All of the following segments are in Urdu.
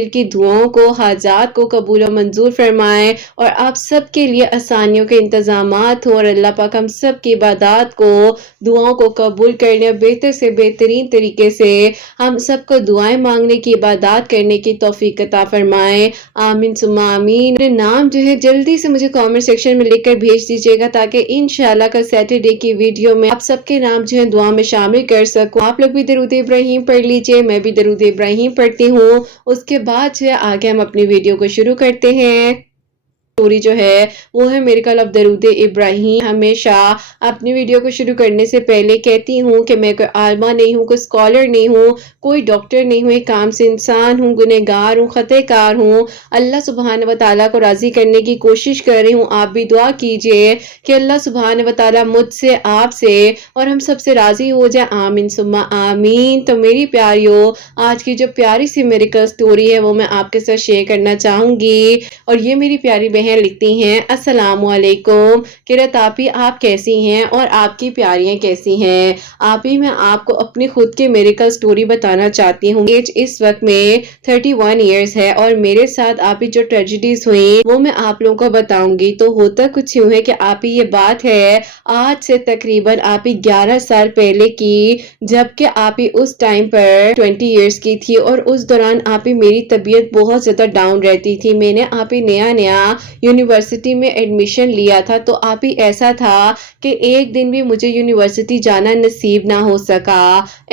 دل کی دعاؤں کو، حاجات کو قبول و منظور فرمائے اور آپ سب کے لیے آسانیوں کے انتظامات ہوں، اور اللہ پاک ہم سب کی عبادات کو، دعاؤں کو قبول کرنے اور بہتر سے بہترین طریقے سے ہم سب کو دعائیں مانگنے کی، عبادات کرنے کی توفیق عطا فرمائے۔ آمین ثم آمین۔ اپنے نام جو ہے جلدی سے مجھے کامنٹ سیکشن میں لکھ کر بھیج دیجیے گا تاکہ انشاءاللہ کل سیٹرڈے کی ویڈیو میں آپ سب کے نام جو ہے دعا میں شامل کر سکوں۔ آپ لوگ بھی درود ابراہیم پڑھ لیجئے، میں بھی درود ابراہیم پڑھتی ہوں۔ اس کے بعد جو ہے آگے ہم اپنی ویڈیو کو شروع کرتے ہیں۔ اسٹوری جو ہے وہ ہے میریکل آف درود ابراہیم۔ ہمیشہ اپنی ویڈیو کو شروع کرنے سے پہلے کہتی ہوں کہ میں کوئی عالمہ نہیں ہوں، کوئی اسکالر نہیں ہوں، کوئی ڈاکٹر نہیں ہوں، ایک عام سے انسان ہوں، گنہگار ہوں، خطا کار ہوں۔ اللہ سبحانہ وتعالیٰ کو راضی کرنے کی کوشش کر رہی ہوں۔ آپ بھی دعا کیجئے کہ اللہ سبحانہ وتعالیٰ مجھ سے، آپ سے اور ہم سب سے راضی ہو جائے۔ آمین ثم آمین۔ تو میری پیاریو، آج کی جو پیاری سی میریکل سٹوری ہے وہ میں آپ کے ساتھ شیئر کرنا چاہوں گی، اور یہ میری پیاری بہن لکھتی ہیں، السلام علیکم قرت آپی، آپ کیسی ہیں اور آپ کی پیاریاں کیسی ہیں؟ آپی میں آپ کو اپنی خود کی میریکل سٹوری بتانا چاہتی ہوں۔ ایج اس وقت میں 31 ایئرز ہے، اور میرے ساتھ آپی جو ٹریجڈیز ہوئی وہ میں آپ لوگوں کو بتاؤں گی۔ تو ہوتا کچھ یوں ہے کہ آپی یہ بات ہے آج سے تقریباً آپی 11 سال پہلے کی، جبکہ آپی اس ٹائم پر 20 ایئرز کی تھی، اور اس دوران آپی میری طبیعت بہت زیادہ ڈاؤن رہتی تھی۔ میں نے آپی نیا یونیورسٹی میں ایڈمیشن لیا تھا، تو آپی ایسا تھا کہ ایک دن بھی مجھے یونیورسٹی جانا نصیب نہ ہو سکا۔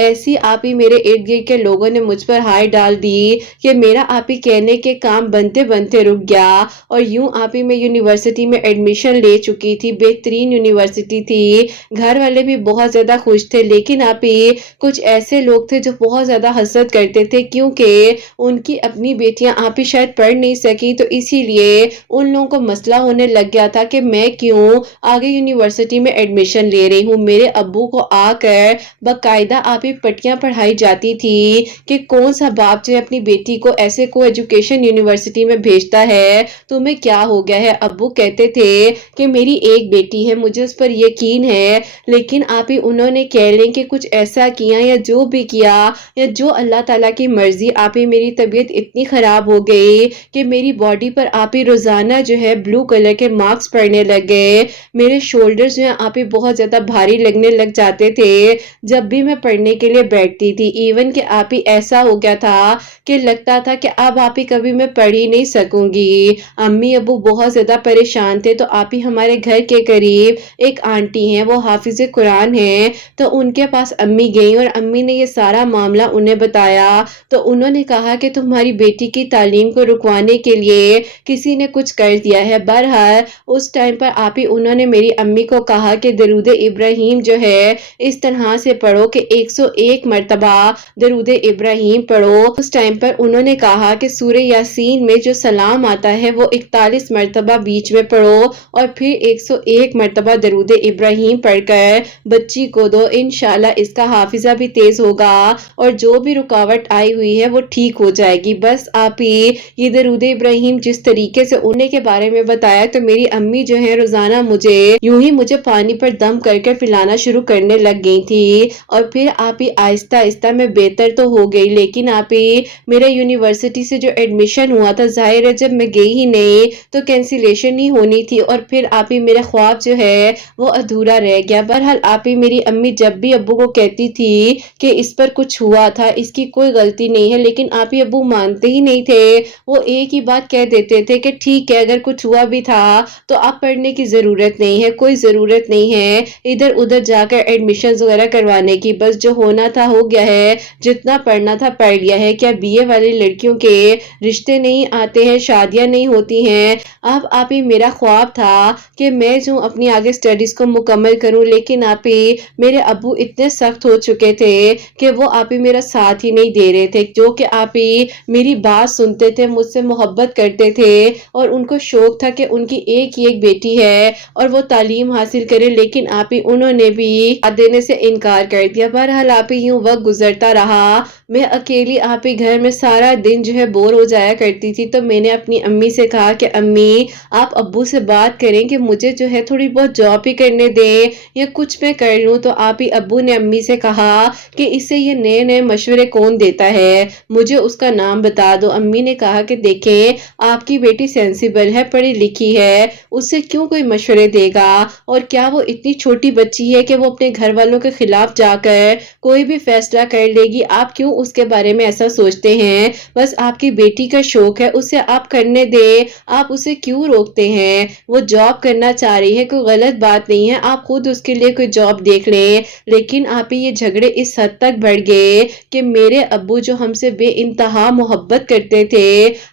ایسی آپی میرے ارد گرد کے لوگوں نے مجھ پر ہائے ڈال دی کہ میرا آپی کہنے کے کام بنتے بنتے رک گیا، اور یوں آپی میں یونیورسٹی میں ایڈمیشن لے چکی تھی۔ بہترین یونیورسٹی تھی، گھر والے بھی بہت زیادہ خوش تھے، لیکن آپی کچھ ایسے لوگ تھے جو بہت زیادہ حسد کرتے تھے، کیونکہ ان کی اپنی بیٹیاں آپی شاید پڑھ نہیں سکی، تو اسی لیے ان لوگوں کو مسئلہ ہونے لگ گیا تھا کہ میں کیوں آگے یونیورسٹی میں ایڈمیشن لے رہی ہوں۔ میرے ابو کو آ کر باقاعدہ آپی پٹیاں پڑھائی جاتی تھی کہ کون سا باپ جو اپنی بیٹی کو ایسے کو ایجوکیشن یونیورسٹی میں بھیجتا ہے، تمہیں کیا ہو گیا ہے؟ ابو کہتے تھے کہ میری ایک بیٹی ہے، مجھے اس پر یقین ہے، لیکن آپی انہوں نے کہہ لیں کہ کچھ ایسا کیا یا جو بھی کیا یا جو اللہ تعالیٰ کی مرضی، آپی میری طبیعت اتنی خراب ہو گئی کہ میری باڈی پر آپی روزانہ جو ہے بلو کلر کے مارکس پڑنے لگے۔ میرے شولڈرز جو ہیں آپی بہت زیادہ بھاری لگنے لگ جاتے تھے جب بھی میں پڑھنے کے لیے بیٹھتی تھی۔ ایون کہ آپی ایسا ہو گیا تھا کہ لگتا تھا کہ اب آپی کبھی میں پڑھ ہی نہیں سکوں گی۔ امی ابو بہت زیادہ پریشان تھے، تو آپی ہمارے گھر کے قریب ایک آنٹی ہیں، وہ حافظ قرآن ہیں، تو ان کے پاس امی گئیں، اور امی نے یہ سارا معاملہ انہیں بتایا، تو انہوں نے کہا کہ تمہاری بیٹی کی تعلیم کو رکوانے کے لیے کسی نے کچھ کر دیا ہے۔ بہرحال اس ٹائم پر آپی انہوں نے میری امی کو کہا کہ درود ابراہیم جو ہے اس طرح سے پڑھو کہ 101 مرتبہ درود ابراہیم پڑھو۔ اس ٹائم پر انہوں نے کہا کہ سورہ یاسین میں جو سلام آتا ہے وہ 41 مرتبہ بیچ میں پڑھو، اور پھر 101 مرتبہ درود ابراہیم پڑھ کر بچی کو دو، انشاءاللہ اس کا حافظہ بھی تیز ہوگا، اور جو بھی رکاوٹ آئی ہوئی ہے وہ ٹھیک ہو جائے گی۔ بس آپی یہ درود ابراہیم جس طریقے سے انہیں کے بارے میں بتایا، تو میری امی جو ہے روزانہ مجھے پانی پر دم کر کے پلانا شروع کرنے لگ گئی تھی، اور پھر آپی آہستہ آہستہ میں بہتر تو ہو گئی، لیکن آپی میرا یونیورسٹی سے جو ایڈمیشن ہوا تھا، ظاہر ہے جب میں گئی ہی نہیں تو کینسلیشن ہی ہونی تھی، اور پھر آپی میرا خواب جو ہے وہ ادھورا رہ گیا۔ بہرحال آپی میری امی جب بھی ابو کو کہتی تھی کہ اس پر کچھ ہوا تھا، اس کی کوئی غلطی نہیں ہے، لیکن آپی ابو مانتے ہی نہیں تھے۔ وہ ایک ہی بات کہہ دیتے تھے کہ ٹھیک ہے، اگر کچھ ہوا بھی تھا تو آپ پڑھنے کی ضرورت نہیں ہے، کوئی ضرورت نہیں ہے ادھر ادھر جا کر ایڈمیشنز وغیرہ کروانے کی، بس جو ہونا تھا ہو گیا ہے، جتنا پڑھنا تھا پڑھ لیا ہے۔ کیا BA والی لڑکیوں کے رشتے نہیں آتے ہیں، شادیاں نہیں ہوتی ہیں؟ اب آپی میرا خواب تھا کہ میں جو اپنی آگے سٹڈیز کو مکمل کروں، لیکن آپی میرے ابو اتنے سخت ہو چکے تھے کہ وہ آپی میرا ساتھ ہی نہیں دے رہے تھے، جو کہ آپی میری بات سنتے تھے، مجھ سے محبت کرتے تھے، اور ان کو کو شوق تھا کہ ان کی ایک ہی ایک بیٹی ہے اور وہ تعلیم حاصل کرے، لیکن آپ ہی انہوں نے بھی ساتھ دینے سے انکار کر دیا۔ بہرحال آپ ہی یوں وقت گزرتا رہا، میں اکیلی آپ ہی گھر میں سارا دن جو ہے بور ہو جایا کرتی تھی۔ تو میں نے اپنی امی سے کہا کہ امی آپ ابو سے بات کریں کہ مجھے جو ہے تھوڑی بہت جاب ہی کرنے دیں یا کچھ میں کر لوں۔ تو آپ ہی ابو نے امی سے کہا کہ اسے یہ نئے نئے مشورے کون دیتا ہے، مجھے اس کا نام بتا دو۔ امی نے کہا کہ دیکھیں آپ کی بیٹی سینسیبل ہے، پڑھی لکھی ہے، اس سے کیوں کوئی مشورے دے گا، اور کیا وہ اتنی چھوٹی بچی ہے کہ وہ اپنے گھر والوں کے خلاف جا کر کوئی بھی فیصلہ کر لے گی، آپ کیوں اس کے بارے میں ایسا سوچتے ہیں؟ بس آپ کی بیٹی کا شوق ہے، اسے آپ کرنے دیں، آپ اسے کیوں روکتے ہیں؟ وہ جاب کرنا چاہ رہی ہے، کوئی غلط بات نہیں ہے، آپ خود اس کے لیے کوئی جاب دیکھ لیں۔ لیکن آپ ہی یہ جھگڑے اس حد تک بڑھ گئے کہ میرے ابو جو ہم سے بے انتہا محبت کرتے تھے،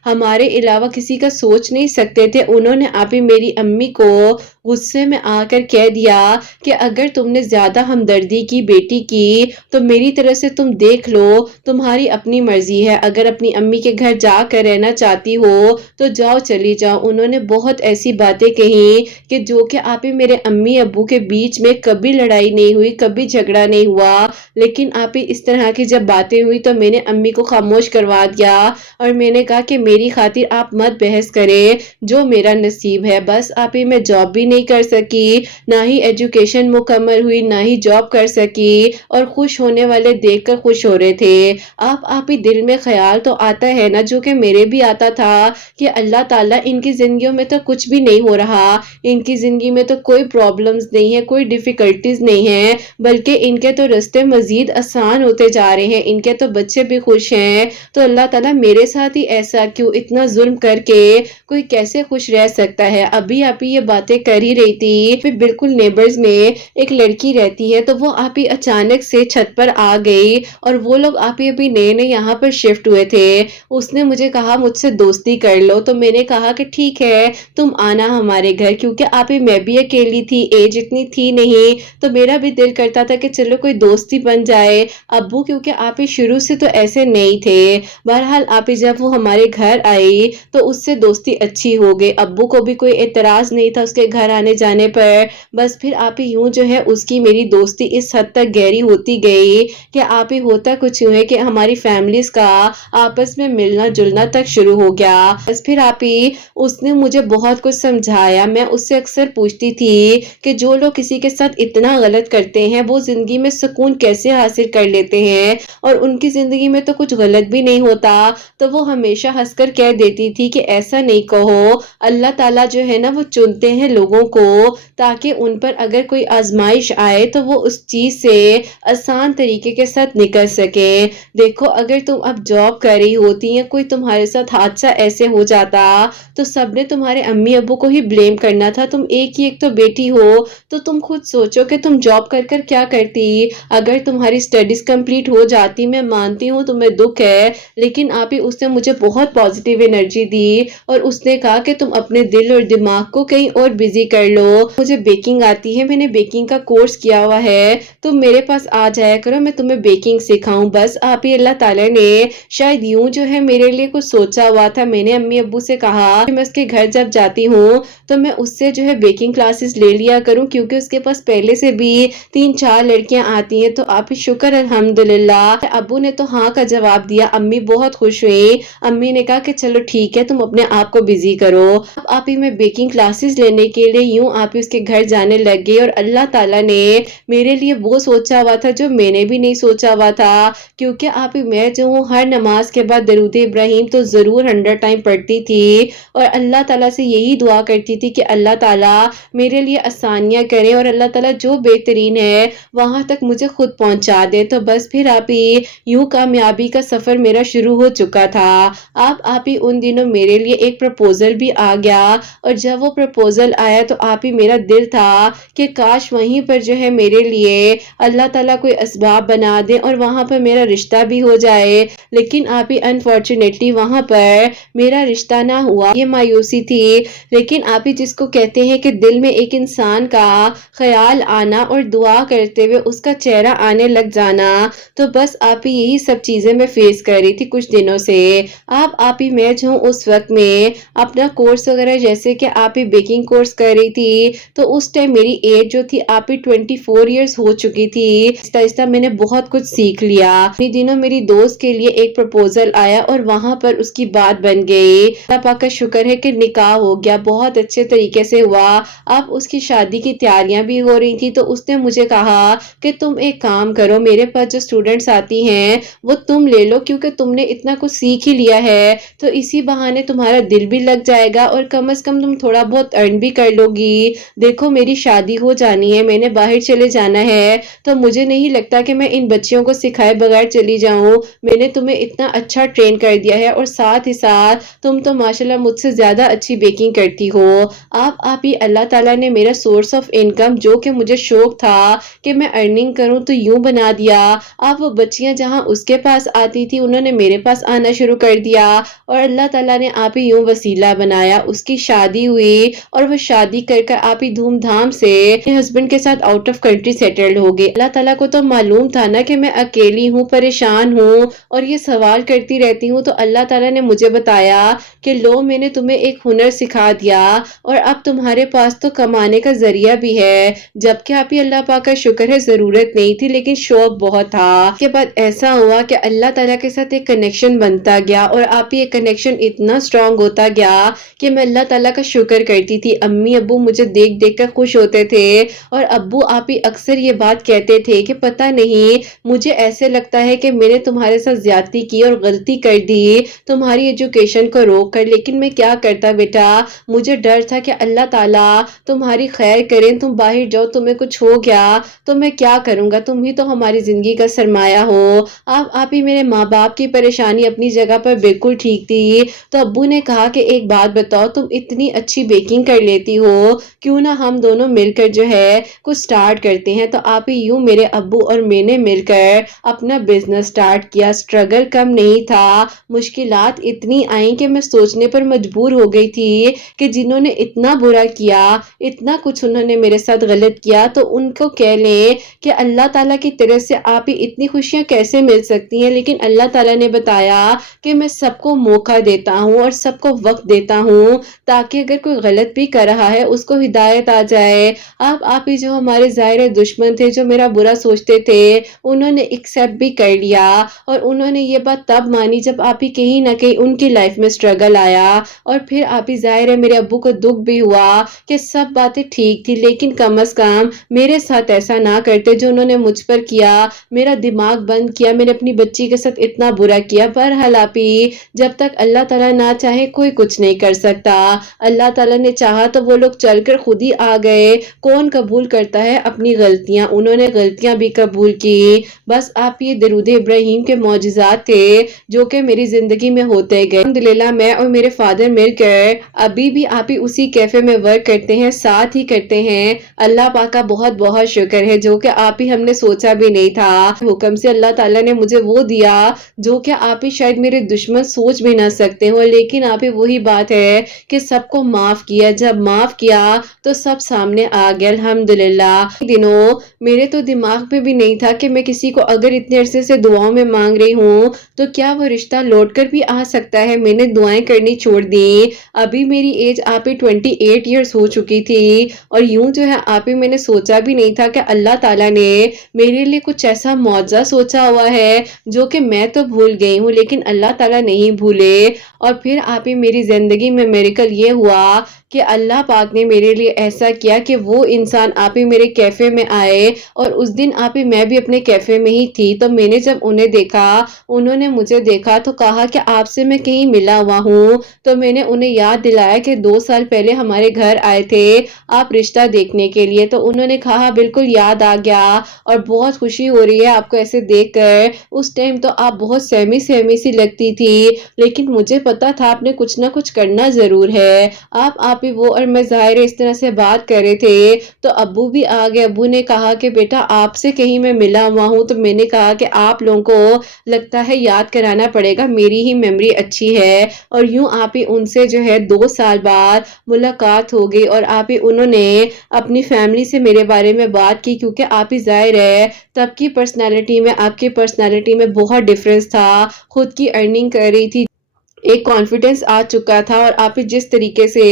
ہمارے علاوہ کسی کا سوچ نہیں سکتے تھے، انہوں نے آپ ہی میری امی کو غصے میں آ کر کہہ دیا کہ اگر تم نے زیادہ ہمدردی کی بیٹی کی تو میری طرح سے تم دیکھ لو، تمہاری اپنی مرضی ہے، اگر اپنی امی کے گھر جا کر رہنا چاہتی ہو تو جاؤ، چلی جاؤ۔ انہوں نے بہت ایسی باتیں کہیں کہ جو کہ آپ ہی میرے امی ابو کے بیچ میں کبھی لڑائی نہیں ہوئی، کبھی جھگڑا نہیں ہوا، لیکن آپ ہی اس طرح کی جب باتیں ہوئی تو میں نے امی کو خاموش کروا دیا اور میں نے کہا کہ میری خاطر آپ مت بحث کریں، جو میرا نصیب ہے۔ بس آپ ہی میں جاب بھی نہیں کر سکی، نہ ہی ایجوکیشن مکمل ہوئی، نہ ہی جاب کر سکی، اور خوش ہونے والے دیکھ کر خوش ہو رہے تھے۔ آپ ہی دل میں خیال تو آتا ہے نا، جو کہ میرے بھی آتا تھا کہ اللہ تعالیٰ ان کی زندگیوں میں تو کچھ بھی نہیں ہو رہا، ان کی زندگی میں تو کوئی پرابلمز نہیں ہے، کوئی ڈیفیکلٹیز نہیں ہے، بلکہ ان کے تو راستے مزید آسان ہوتے جا رہے ہیں، ان کے تو بچے بھی خوش ہیں۔ تو اللہ تعالیٰ میرے ساتھ ہی ایسا کیوں، اتنا ظلم کر کے کوئی کیسے خوش رہ سکتا ہے؟ ابھی آپ ہی یہ باتیں کر ہی رہی تھی، پھر بالکل نیبرز میں ایک لڑکی رہتی ہے، تو وہ آپ ہی اچانک سے چھت پر آ گئی، اور وہ لوگ آپ ہی ابھی نئے نئے یہاں پر شفٹ ہوئے تھے۔ اس نے مجھے کہا مجھ سے دوستی کر لو، تو میں نے کہا کہ ٹھیک ہے تم آنا ہمارے گھر، کیونکہ آپ ہی میں بھی اکیلی تھی، ایج اتنی تھی نہیں، تو میرا بھی دل کرتا تھا کہ چلو کوئی دوستی بن جائے۔ ابو کیونکہ آپ ہی شروع سے تو ایسے نہیں تھے، بہرحال آپ ہی جب وہ ہمارے گھر آئی تو اس سے دوستی اچھی ہو گئی، ابو کو بھی کوئی اعتراض نہیں تھا اس کے گھر آنے جانے پر۔ بس پھر آپ ہی یوں جو ہے اس کی میری دوستی اس حد تک گہری ہوتی گئی کہ آپ ہی ہوتا کچھ یوں ہے کہ ہماری فیملیز کا آپس میں ملنا جلنا تک شروع ہو گیا۔ بس پھر آپ ہی اس نے مجھے بہت کچھ سمجھایا، میں اس سے اکثر پوچھتی تھی کہ جو لوگ کسی کے ساتھ اتنا غلط کرتے ہیں وہ زندگی میں سکون کیسے حاصل کر لیتے ہیں، اور ان کی زندگی میں تو کچھ غلط بھی نہیں ہوتا، تو وہ ہمیشہ ہنس کر کہہ دیتی تھی کہ ایسا نہیں کہو، اللہ تعالیٰ جو ہے نا وہ چنتے ہیں لوگوں کو تاکہ ان پر اگر کوئی آزمائش آئے تو وہ اس چیز سے آسان طریقے کے ساتھ نکل سکے۔ دیکھو اگر تم اب جاب کر رہی ہوتی یا کوئی تمہارے ساتھ حادثہ ایسے ہو جاتا تو سب نے تمہارے امی ابو کو ہی بلیم کرنا تھا، تم ایک ہی ایک تو بیٹی ہو، تو تم خود سوچو کہ تم جاب کر کر کیا کرتی، اگر تمہاری سٹڈیز کمپلیٹ ہو جاتی۔ میں مانتی ہوں تمہیں دکھ ہے، لیکن آپ ہی اس نے مجھے بہت پازیٹیو انرجی دی، اور اس نے کہا کہ تم اپنے دل اور دماغ کو کہیں اور بزی کر لو، مجھے بیکنگ آتی ہے، میں نے بیکنگ کا کورس کیا ہوا ہے، تم میرے پاس آ جایا کرو، میں تمہیں بیکنگ سکھاؤں۔ بس آپ ہی اللہ تعالیٰ نے شاید یوں جو ہے میرے لیے کچھ سوچا ہوا تھا۔ میں نے امی ابو سے کہا کہ میں اس کے گھر جب جاتی ہوں تو میں اس سے جو ہے بیکنگ کلاسز لے لیا کروں، کیونکہ اس کے پاس پہلے سے بھی 3-4 لڑکیاں آتی ہیں۔ تو آپ ہی شکر الحمدللہ ابو نے تو ہاں کا جواب دیا، امی بہت خوش ہوئی، امی نے کہا کہ چلو ٹھیک ہے تم اپنے آپ کو بزی کرو۔ اب آپ ہی میں بیکنگ کلاسز لینے کے لیے یوں آپ ہی اس کے گھر جانے لگ گئی، اور اللہ تعالیٰ نے میرے لیے وہ سوچا ہوا تھا جو میں نے بھی نہیں سوچا ہوا تھا، کیونکہ آپ ہی میں جو ہوں ہر نماز کے بعد درود ابراہیم تو ضرور 100 ٹائم پڑھتی تھی، اور اللہ تعالیٰ سے یہی دعا کرتی تھی کہ اللہ تعالیٰ میرے لیے آسانیاں کرے، اور اللہ تعالیٰ جو بہترین ہے وہاں تک مجھے خود پہنچا دے۔ تو بس پھر آپ ہی یوں کامیابی کا سفر میرا شروع ہو چکا تھا۔ آپ ہی ان دنوں میرے لیے ایک پرپوزل بھی آ گیا، اور جب وہ پرپوزل آیا تو آپ ہی میرا دل تھا کہ کاش وہیں پر جو ہے میرے لیے اللہ تعالیٰ کوئی اسباب بنا دے اور وہاں پر میرا رشتہ بھی ہو جائے، لیکن آپ ہی انفارچونیٹلی وہاں پر میرا رشتہ نہ ہوا۔ یہ مایوسی تھی، لیکن آپ ہی جس کو کہتے ہیں کہ دل میں ایک انسان کا خیال آنا اور دعا کرتے ہوئے اس کا چہرہ آنے لگ جانا، تو بس آپ ہی یہی سب چیزیں میں فیس کر رہی تھی کچھ دنوں سے۔ آپ ہی میں جو اس وقت میں اپنا کورس وغیرہ جیسے کہ آپ ہی بیکنگ کورس کر رہی تھی، تو اس ٹائم میری ایج جو تھی آپ ہی 24 ایئرس ہو چکی تھی۔ آہستہ آہستہ میں نے بہت کچھ سیکھ لیا۔ انہی دنوں میری دوست کے لیے ایک پروپوزل آیا اور وہاں پر اس کی بات بن گئی۔ اللہ پاک کا شکر ہے کہ نکاح ہو گیا، بہت اچھے طریقے سے ہوا۔ اب اس کی شادی کی تیاریاں بھی ہو رہی تھی، تو اس نے مجھے کہا کہ تم ایک کام کرو، میرے پاس جو اسٹوڈنٹس آتی ہیں وہ تم لے لو، کیونکہ تم نے اتنا کچھ سیکھ ہی لیا ہے تو اسی بہانے تمہارا دل بھی لگ جائے گا اور کم از کم تم تھوڑا بہت ارن بھی کر لو گی۔ دیکھو میری شادی ہو جانی ہے، میں نے باہر چلے جانا ہے، تو مجھے نہیں لگتا کہ میں ان بچیوں کو سکھائے بغیر چلی جاؤں۔ میں نے تمہیں اتنا اچھا ٹرین کر دیا ہے اور ساتھ ہی ساتھ تم تو ماشاءاللہ مجھ سے زیادہ اچھی بیکنگ کرتی ہو۔ آپ ہی اللہ تعالیٰ نے میرا سورس آف انکم جو کہ مجھے شوق تھا کہ میں ارننگ کروں تو یوں بنا دیا۔ اب وہ بچیاں جہاں اس کے پاس آتی تھی انہوں نے میرے پاس آنا شروع کر دیا اور اللہ تعالیٰ نے آپ ہی یوں وسیلہ بنایا، اس کی شادی ہوئی اور وہ شادی کر کر آپ ہی دھوم دھام سے اپنے ہسبینڈ کے ساتھ آؤٹ آف کنٹری سیٹلڈ ہو گئے۔ اللہ تعالیٰ کو تو معلوم تھا نا کہ میں اکیلی ہوں، پریشان ہوں اور یہ سوال کرتی رہتی ہوں، تو اللہ تعالیٰ نے مجھے بتایا کہ لو میں نے تمہیں ایک ہنر سکھا دیا اور اب تمہارے پاس تو کمانے کا ذریعہ بھی ہے۔ جبکہ آپ ہی اللہ پاک کا شکر ہے ضرورت نہیں تھی لیکن شوق بہت تھا۔ اس کے بعد ایسا ہوا کہ اللہ تعالیٰ کے ساتھ ایک کنیکشن بنتا گیا اور آپ ہی ایک کنیکشن اتنا اسٹرانگ ہوتا گیا کہ میں اللہ تعالیٰ کا شکر کرتی تھی۔ امی ابو مجھے دیکھ دیکھ کر خوش ہوتے تھے اور ابو آپ ہی اکثر یہ بات کہتے تھے کہ پتہ نہیں مجھے ایسے لگتا ہے کہ میں نے تمہارے ساتھ زیادتی کی اور غلطی کر دی تمہاری ایجوکیشن کو روک کر، لیکن میں کیا کرتا بیٹا، مجھے ڈر تھا کہ اللہ تعالیٰ تمہاری خیر کریں، تم باہر جاؤ تمہیں کچھ ہو گیا تو میں کیا کروں گا، تم ہی تو ہماری زندگی کا سرمایہ ہو۔ اب آپ ہی میرے ماں باپ کی پریشانی اپنی جگہ پر بالکل ٹھیک تھی، تو ابو نے کہا کہ ایک بات بتاؤ، تم اتنی اچھی بیکنگ کر لیتی ہو، کیوں نہ ہم دونوں مل کر جو ہے کچھ سٹارٹ کرتے ہیں۔ تو آپ ہی یوں میرے ابو اور میں نے مل کر اپنا بزنس سٹارٹ کیا۔ سٹرگل کم نہیں تھا، مشکلات اتنی آئیں کہ میں سوچنے پر مجبور ہو گئی تھی کہ جنہوں نے اتنا برا کیا، اتنا کچھ انہوں نے میرے ساتھ غلط کیا، تو ان کو کہہ لیں کہ اللہ تعالیٰ کی طرف سے آپ ہی اتنی خوشیاں کیسے مل سکتی ہیں۔ لیکن اللہ تعالیٰ نے بتایا کہ میں سب کو موقع دیتا ہوں اور سب کو وقت دیتا ہوں تاکہ اگر کوئی غلط بھی کر رہا ہے اس کو ہدایت آ جائے۔ اب آپ ہی جو ہمارے ظاہر دشمن تھے جو میرا برا سوچتے تھے انہوں نے ایکسیپٹ بھی کر لیا اور انہوں نے یہ بات تب مانی جب آپ ہی کہیں نہ کہیں ان کی لائف میں سٹرگل آیا، اور پھر آپ ہی ظاہر ہے میرے ابو کو دکھ بھی ہوا کہ سب باتیں ٹھیک تھی لیکن کم از کم میرے ساتھ ایسا نہ کرتے جو انہوں نے مجھ پر کیا، میرا دماغ بند کیا، میں نے اپنی بچی کے ساتھ اتنا برا کیا۔ بہرحال آپ ہی جب تک اللہ تعالیٰ نہ چاہے کوئی کچھ نہیں کر سکتا، اللہ تعالیٰ نے چاہا تو وہ لوگ چل کر خود ہی آ گئے۔ کون قبول کرتا ہے اپنی غلطیاں، انہوں نے غلطیاں بھی قبول کی۔ بس آپ یہ درود ابراہیم کے معجزات تھے جو کہ میری زندگی میں ہوتے گئے۔ الحمدللہ میں اور میرے فادر مل کر ابھی بھی آپ ہی اسی کیفے میں ورک کرتے ہیں، ساتھ ہی کرتے ہیں۔ اللہ پاک کا بہت بہت شکر ہے جو کہ آپ ہی ہم نے سوچا بھی نہیں تھا۔ حکم سے اللہ تعالیٰ نے مجھے وہ دیا جو کہ آپ ہی شاید میرے دشمن سوچ بھی نہ سکتے ہو، لیکن آپ ہی وہی بات ہے کہ سب کو معاف کیا، جب معاف کیا تو سب سامنے آ گیا الحمدللہ۔ دنوں میرے تو دماغ میں بھی نہیں تھا کہ میں کسی کو اگر اتنے عرصے سے دعاؤں میں مانگ رہی ہوں تو کیا وہ رشتہ لوٹ کر بھی آ سکتا ہے۔ میں نے دعائیں کرنی چھوڑ دی، ابھی میری ایج آپ ہی 28 ایئرس ہو چکی تھی اور یوں جو ہے آپ ہی میں نے سوچا بھی نہیں تھا کہ اللہ تعالیٰ نے میرے لیے کچھ ایسا معجزہ سوچا ہوا ہے جو کہ میں تو بھول گئی ہوں لیکن اللہ تعالیٰ نہیں بھولے۔ اور پھر آپ ہی میری زندگی میں میریکل یہ ہوا کہ اللہ پاک نے میرے لیے ایسا کیا کہ وہ انسان آپ ہی میرے کیفے میں آئے، اور اس دن آپ ہی میں بھی اپنے کیفے میں ہی تھی، تو میں نے جب انہیں دیکھا انہوں نے مجھے دیکھا تو کہا کہ آپ سے میں کہیں ملا ہوا ہوں، تو میں نے انہیں یاد دلایا کہ 2 سال پہلے ہمارے گھر آئے تھے آپ رشتہ دیکھنے کے لیے، تو انہوں نے کہا بالکل یاد آ گیا اور بہت خوشی ہو رہی ہے آپ کو ایسے دیکھ کر، اس ٹائم تو آپ بہت سہمی سہمی سی لگتی تھی، لیکن مجھے پتا تھا آپ نے کچھ نہ کچھ کرنا ضرور ہے۔ آپ ہی وہ اور میں ظاہر اس طرح سے بات کر رہے تھے تو ابو بھی آ گئے۔ ابو نے کہا کہ بیٹا آپ سے کہیں میں ملا ہوا ہوں، تو میں نے کہا کہ آپ لوگوں کو لگتا ہے یاد کرانا پڑے گا، میری ہی میموری اچھی ہے۔ اور یوں آپ ہی ان سے جو ہے 2 سال بعد ملاقات ہو گئی، اور آپ ہی انہوں نے اپنی فیملی سے میرے بارے میں بات کی، کیونکہ آپ ہی ظاہر ہے تب کی پرسنالٹی میں آپ کی پرسنالٹی میں بہت ڈفرنس تھا، خود کی ارننگ کر رہی تھی، ایک کانفیڈنس آ چکا تھا، اور آپ جس طریقے سے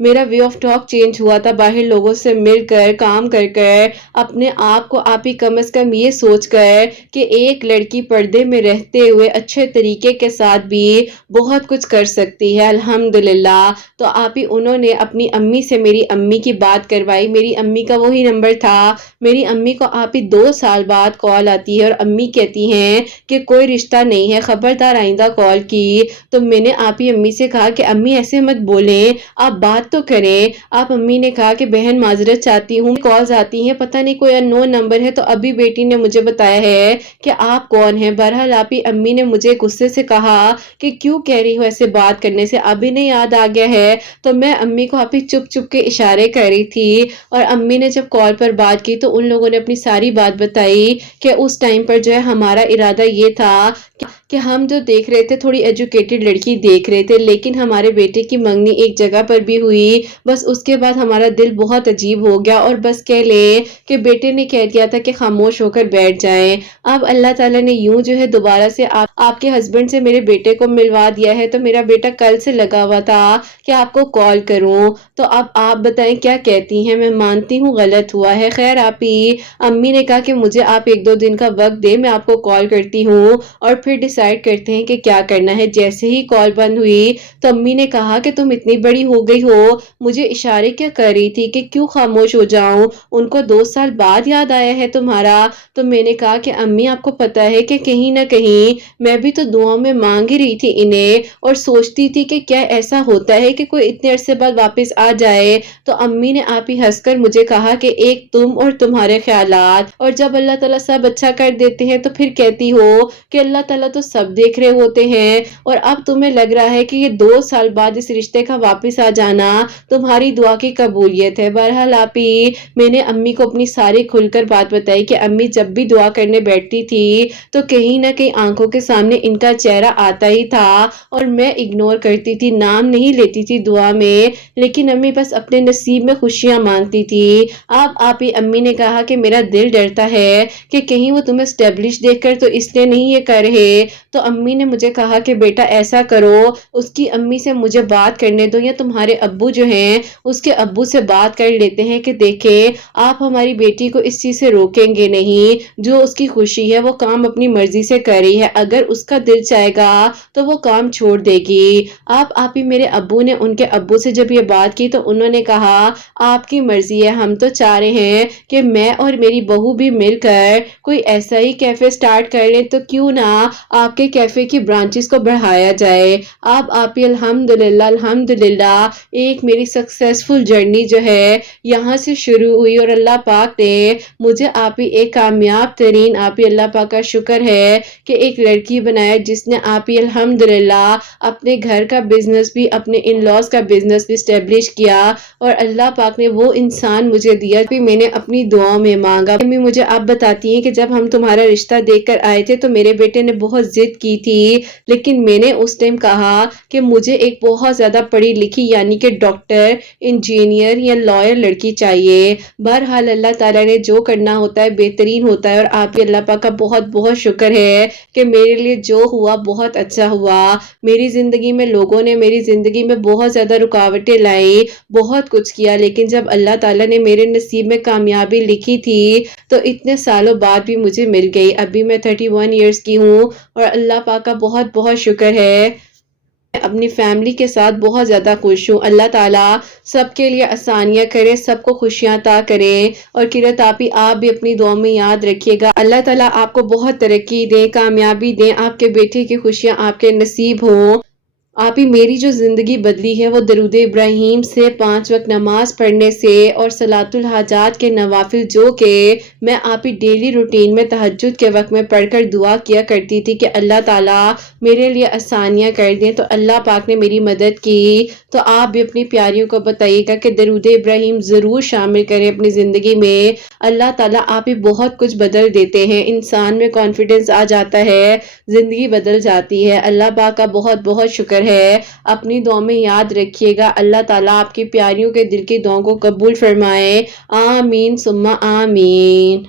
میرا وے آف ٹاک چینج ہوا تھا، باہر لوگوں سے مل کر کام کر کر اپنے آپ کو آپ ہی کم از کم یہ سوچ کر کہ ایک لڑکی پردے میں رہتے ہوئے اچھے طریقے کے ساتھ بھی بہت کچھ کر سکتی ہے الحمدللہ۔ تو آپ ہی انہوں نے اپنی امی سے میری امی کی بات کروائی، میری امی کا وہی نمبر تھا، میری امی کو آپ ہی 2 سال بعد کال آتی ہے اور امی کہتی ہیں کہ کوئی رشتہ نہیں ہے، خبردار آئندہ کال کی۔ تو میں نے آپ ہی امی سے کہا کہ امی ایسے مت بولیں، آپ بات تو کریں۔ آپ امی نے کہا کہ بہن معذرت چاہتی ہوں، کالز آتی ہیں، پتہ نہیں کوئی اننون نمبر ہے، تو ابھی بیٹی نے مجھے بتایا ہے کہ آپ کون ہیں۔ بہرحال آپ ہی امی نے مجھے غصے سے کہا کہ کیوں کہہ رہی ہو ایسے بات کرنے سے، ابھی نہیں یاد آ گیا ہے؟ تو میں امی کو آپ ہی چپ چپ کے اشارے کر رہی تھی، اور امی نے جب کال پر بات کی تو ان لوگوں نے اپنی ساری بات بتائی کہ اس ٹائم پر جو ہے ہمارا ارادہ یہ تھا کہ ہم جو دیکھ رہے تھے تھوڑی ایجوکیٹڈ لڑکی دیکھ رہے تھے، لیکن ہمارے بیٹے کی منگنی ایک جگہ پر بھی ہوئی، بس اس کے بعد ہمارا دل بہت عجیب ہو گیا، اور بس کہہ لیں کہ بیٹے نے کہہ دیا تھا کہ خاموش ہو کر بیٹھ جائیں۔ اب اللہ تعالیٰ نے یوں جو ہے دوبارہ سے آپ کے ہسبینڈ سے میرے بیٹے کو ملوا دیا ہے، تو میرا بیٹا کل سے لگا ہوا تھا کہ آپ کو کال کروں۔ تو اب آپ بتائیں کیا کہتی ہیں؟ میں مانتی ہوں غلط ہوا ہے، خیر آپ ہی امی نے کہا کہ مجھے آپ 1-2 دن کا وقت دے، میں آپ کو کال کرتی ہوں اور پھر ڈیسائیڈ کرتے ہیں کہ کیا کرنا ہے۔ جیسے ہی کال بند ہوئی تو امی نے کہا کہ تم اتنی بڑی ہو گئی ہو، مجھے اشارے کیا کر رہی تھی کہ کیوں خاموش ہو جاؤں، ان کو 2 سال بعد یاد آیا ہے تمہارا؟ تو میں نے کہا کہ امی آپ کو پتا ہے کہ کہیں نہ کہیں میں بھی تو دعاؤں میں مانگ ہی رہی تھی انہیں، اور سوچتی تھی کہ کیا ایسا ہوتا ہے کہ کوئی اتنے عرصے بعد واپس آ جائے۔ تو امی نے آپ ہی ہنس کر مجھے کہا کہ ایک تم اور تمہارے خیالات، اور جب اللہ تعالیٰ سب اچھا کر دیتے ہیں تو پھر کہتی ہو کہ اللہ تعالیٰ تو سب دیکھ رہے ہوتے ہیں، اور اب تمہیں لگ رہا ہے کہ یہ 2 سال بعد اس رشتے کا واپس آ جانا تمہاری دعا کی قبولیت ہے۔ بہرحال آپ ہی میں نے امی کو اپنی ساری کھل کر بات بتائی کہ امی جب بھی دعا کرنے بیٹھتی تھی تو کہیں نہ کہیں آنکھوں کے سامنے ان کا چہرہ آتا ہی تھا، اور میں اگنور کرتی تھی، نام نہیں لیتی تھی دعا میں، لیکن امی بس اپنے نصیب میں خوشیاں مانگتی تھی۔ اب آپ ہی امی نے کہا کہ میرا دل ڈرتا ہے کہ کہیں وہ تمہیں اسٹیبلش دیکھ کر تو اس لیے نہیں یہ کر رہے۔ تو امی نے مجھے کہا کہ بیٹا ایسا کرو، اس کی امی سے مجھے بات کرنے دو، یا تمہارے ابو جو ہیں اس کے ابو سے بات کر لیتے ہیں کہ دیکھیں آپ ہماری بیٹی کو اس چیز سے روکیں گے نہیں، جو اس کی خوشی ہے وہ کام اپنی مرضی سے کر رہی ہے، اگر اس کا دل چاہے گا تو وہ کام چھوڑ دے گی۔ آپ ہی میرے ابو نے ان کے ابو سے جب یہ بات کی تو انہوں نے کہا آپ کی مرضی ہے، ہم تو چاہ رہے ہیں کہ میں اور میری بہو بھی مل کر کوئی ایسا ہی کیفے سٹارٹ کر لیں، تو کیوں نہ آپ کے کیفے کی برانچز کو بڑھایا جائے۔ اب آپ ہی الحمدللہ ایک میری سکسیسفل جرنی جو ہے یہاں سے شروع ہوئی، اور اللہ پاک نے مجھے آپ ہی ایک کامیاب ترین، آپ ہی اللہ پاک کا شکر ہے کہ ایک لڑکی بنایا جس نے آپ ہی الحمدللہ اپنے گھر کا بزنس بھی، اپنے ان لاز کا بزنس بھی اسٹیبلش کیا، اور اللہ پاک نے وہ انسان مجھے دیا بھی میں نے اپنی دعاؤں میں مانگا۔ امی مجھے آپ بتاتی ہیں کہ جب ہم تمہارا رشتہ دیکھ کر آئے تھے تو میرے بیٹے نے بہت ضد کی تھی، لیکن میں نے اس ٹائم کہا کہ مجھے ایک بہت زیادہ پڑھی لکھی یعنی کہ ڈاکٹر، انجینئر یا لائر لڑکی چاہیے۔ بہرحال اللہ تعالیٰ نے جو کرنا ہوتا ہے بہترین ہوتا ہے، اور آپ ہی اللہ پاک کا بہت بہت شکر ہے کہ میرے لیے جو ہوا بہت اچھا ہوا۔ میری زندگی میں لوگوں نے میری زندگی میں بہت زیادہ رکاوٹیں لائی، بہت کچھ کیا، لیکن جب اللہ تعالیٰ نے میرے نصیب میں کامیابی لکھی تھی تو اتنے سالوں بعد بھی مجھے مل گئی۔ ابھی میں 31 ایئرز کی ہوں، اور اللہ پاک کا بہت بہت شکر ہے، میں اپنی فیملی کے ساتھ بہت زیادہ خوش ہوں۔ اللہ تعالیٰ سب کے لیے آسانیاں کرے، سب کو خوشیاں عطا کرے، اور قرت آپ بھی اپنی دعاؤں میں یاد رکھیے گا۔ اللہ تعالیٰ آپ کو بہت ترقی دے، کامیابی دے، آپ کے بیٹے کی خوشیاں آپ کے نصیب ہوں۔ آپ ہی میری جو زندگی بدلی ہے وہ درود ابراہیم سے، 5 وقت نماز پڑھنے سے اور صلاۃ الحاجات کے نوافل جو کہ میں آپ ہی ڈیلی روٹین میں تہجد کے وقت میں پڑھ کر دعا کیا کرتی تھی کہ اللہ تعالیٰ میرے لیے آسانیاں کر دیں، تو اللہ پاک نے میری مدد کی۔ تو آپ بھی اپنی پیاریوں کو بتائیے گا کہ درود ابراہیم ضرور شامل کریں اپنی زندگی میں۔ اللہ تعالیٰ آپ ہی بہت کچھ بدل دیتے ہیں، انسان میں کانفیڈنس آ جاتا ہے، زندگی بدل جاتی ہے۔ اللہ پاک کا بہت بہت شکر ہے۔ اپنی دعا میں یاد رکھیے گا، اللہ تعالیٰ آپ کی پیاریوں کے دل کی دعاؤں کو قبول فرمائے، آمین ثم آمین۔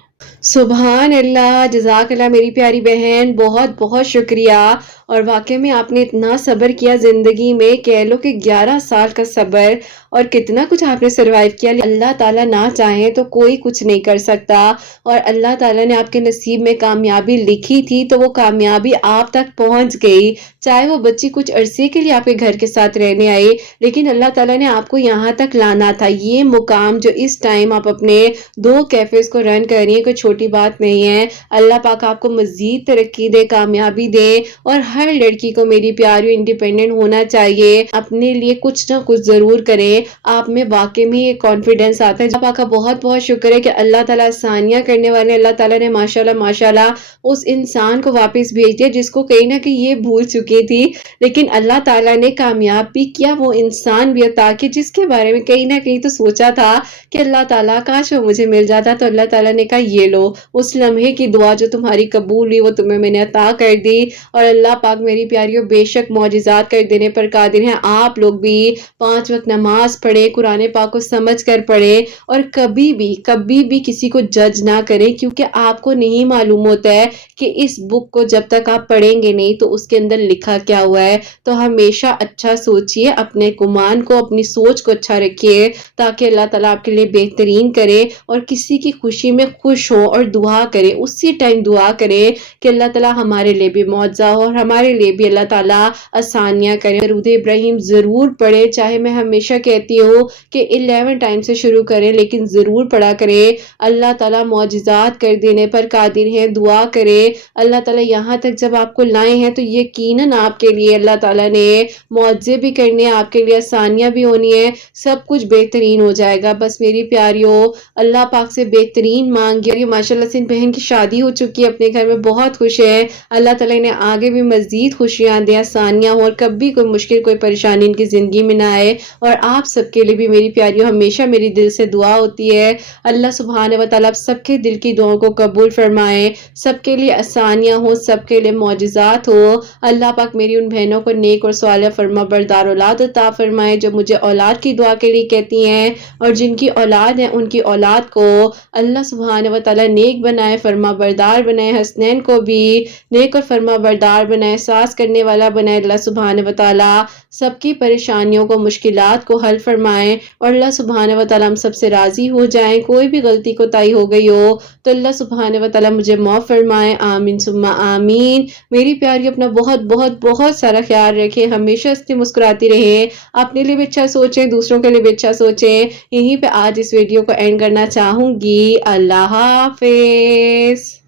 سبحان اللہ، جزاک اللہ میری پیاری بہن، بہت بہت شکریہ۔ اور واقعی میں آپ نے اتنا صبر کیا زندگی میں، کہہ لو کہ 11 سال کا صبر، اور کتنا کچھ آپ نے سروائیو کیا۔ اللہ تعالیٰ نہ چاہیں تو کوئی کچھ نہیں کر سکتا، اور اللہ تعالیٰ نے آپ کے نصیب میں کامیابی لکھی تھی تو وہ کامیابی آپ تک پہنچ گئی۔ چاہے وہ بچی کچھ عرصے کے لیے آپ کے گھر کے ساتھ رہنے آئی، لیکن اللہ تعالیٰ نے آپ کو یہاں تک لانا تھا۔ یہ مقام جو اس ٹائم آپ اپنے 2 کیفیز کو رن کر رہی ہیں، کوئی چھوٹی بات نہیں ہے۔ اللہ پاک آپ کو مزید ترقی دے، کامیابی دے، اور ہر لڑکی کو میری پیاری انڈیپینڈنٹ ہونا چاہیے، اپنے لیے کچھ نہ کچھ ضرور کرے۔ آپ میں واقعی میں یہ کانفیڈنس آتا ہے۔ اللہ پاک کا بہت بہت شکر ہے کہ اللہ تعالیٰ آسانیاں کرنے والے، اللہ تعالیٰ نے ماشاءاللہ ماشاءاللہ اس انسان کو واپس بھیج دیا جس کو کہیں نہ کہیں یہ بھول چکی تھی، لیکن اللہ تعالیٰ نے کامیاب بھی کیا، وہ انسان بھی عطا کیا جس کے بارے میں کہیں نہ کہیں تو سوچا تھا کہ اللہ تعالیٰ کاش وہ مجھے مل جاتا، تو اللہ تعالیٰ نے کہا یہ لو، اس لمحے کی دعا جو تمہاری قبول ہوئی وہ تمہیں میں نے عطا کر دی۔ اور اللہ پاک میری پیاریوں بے شک معجزات کر دینے پر قادر ہیں۔ آپ لوگ بھی 5 وقت نماز پڑھیں، قرآن پاک کو سمجھ کر پڑھیں، اور کبھی بھی کسی کو جج نہ کریں، کیونکہ آپ کو نہیں معلوم ہوتا ہے کہ اس بک کو جب تک آپ پڑھیں گے نہیں تو اس کے اندر لکھا کیا ہوا ہے۔ تو ہمیشہ اچھا سوچئے، اپنے گمان کو، اپنی سوچ کو اچھا رکھیے، تاکہ اللہ تعالیٰ آپ کے لیے بہترین کرے، اور کسی کی خوشی میں خوش ہو اور دعا کرے، اسی ٹائم دعا کرے کہ اللہ تعالیٰ ہمارے لیے بھی معجزہ ہو اور ہمارے لیے بھی اللہ تعالیٰ آسانیاں کرے۔ درود ابراہیم ضرور پڑھے، چاہے میں ہمیشہ کہتی ہوں کہ 11 ٹائم سے شروع کریں، لیکن ضرور پڑھا کرے۔ اللہ تعالیٰ معجزات کر دینے پر قادر ہیں، دعا کرے۔ اللہ تعالیٰ یہاں تک جب آپ کو لائے ہیں تو یقیناً آپ کے لیے اللہ تعالیٰ نے معجزے بھی کرنے ہیں، آپ کے لیے آسانیاں بھی ہونی ہیں، سب کچھ بہترین ہو جائے گا۔ بس میری پیاریوں، اللہ پاک سے بہترین مانگیے۔ ماشاءاللہ سے ان بہن کی شادی ہو چکی ہے، اپنے گھر میں بہت خوش ہے۔ اللہ تعالیٰ نے آگے بھی مزید خوشیاں دیں، آسانیاں ہوں، اور کبھی کوئی مشکل، کوئی پریشانی ان کی زندگی میں نہ آئے۔ اور آپ سب کے لیے بھی میری پیاریوں ہمیشہ میری دل سے دعا ہوتی ہے، اللہ سبحانہ و تعالیٰ سب کے دل کی دعاؤں کو قبول فرمائے، سب کے لیے آسانیاں ہوں، سب کے لیے معجزات ہو۔ اللہ پاک میری ان بہنوں کو نیک اور صالح فرما بردار اولاد عطا فرمائے، جو مجھے اولاد کی دعا کے لیے کہتی ہیں، اور جن کی اولاد ہے ان کی اولاد کو اللہ سبحانہ و تعالیٰ نیک بنائے، فرما بردار بنائے، حسنین کو بھی نیک اور فرما بردار بنائے، احساس کرنے والا بنائے۔ اللہ سبحانہ و تعالیٰ سب کی پریشانیوں کو، مشکلات کو حل فرمائے، اور اللہ سبحانہ و تعالیٰ ہم سب سے راضی ہو جائیں۔ کوئی بھی غلطی کوتاہی ہو گئی ہو تو اللہ سبحانہ و تعالیٰ مجھے معاف فرمائے، آمین ثم آمین۔ میری پیاری اپنا بہت بہت بہت سارا خیال رکھیں، ہمیشہ ہنستی مسکراتی رہیں، اپنے لیے بھی اچھا سوچیں، دوسروں کے لیے بھی اچھا سوچیں۔ یہیں پہ آج اس ویڈیو کو اینڈ کرنا چاہوں گی۔ اللہ حافظ۔